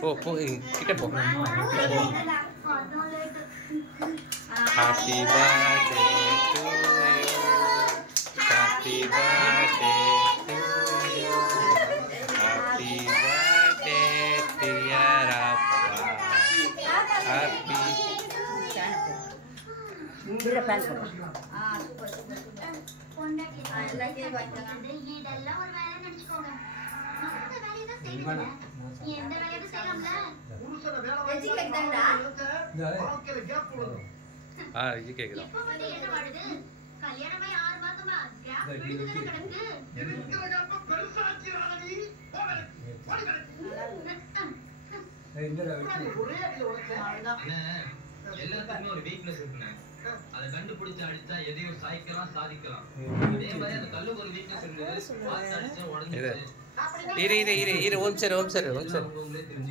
போ போ கிட்ட போ. Happy birthday to you, happy birthday to you, happy birthday dear அப்பா, ஹாப்பி. இதுல பேன் போடு. இதெல்லாம் ஒரு வேலை நினைச்சுக்கோங்க. அந்த வேலையை தான் செய்யணும்ல. நீ எந்த வேலையும் செய்யலாம்ல. வெஜி கேக் தான்டா. இது கேக்குதா? இப்ப மட்டும் என்ன வாடுது? கல்யாணமே 6 மாசமா கேப் விழுந்துதானே கிடக்கு. இருக்கிற கேப்ப பெருசாச்சி ராணி. ஒரே அடியில உடைச்சேன். எல்லாத்துக்குமே ஒரு வீக்னஸ் இருக்குண்ணே. அதை கண்டுபிடிச்சு அடிச்சா எதையும் சாய்க்கலாம், சாதிக்கலாம். இதே மாதிரி அந்த கல்லுக்கு ஒரு வீக்னஸ் இருக்குது. பார்த்து அடிச்சா உடஞ்சிடுது. இரு ஓம் சார் உங்களே தெரிஞ்சு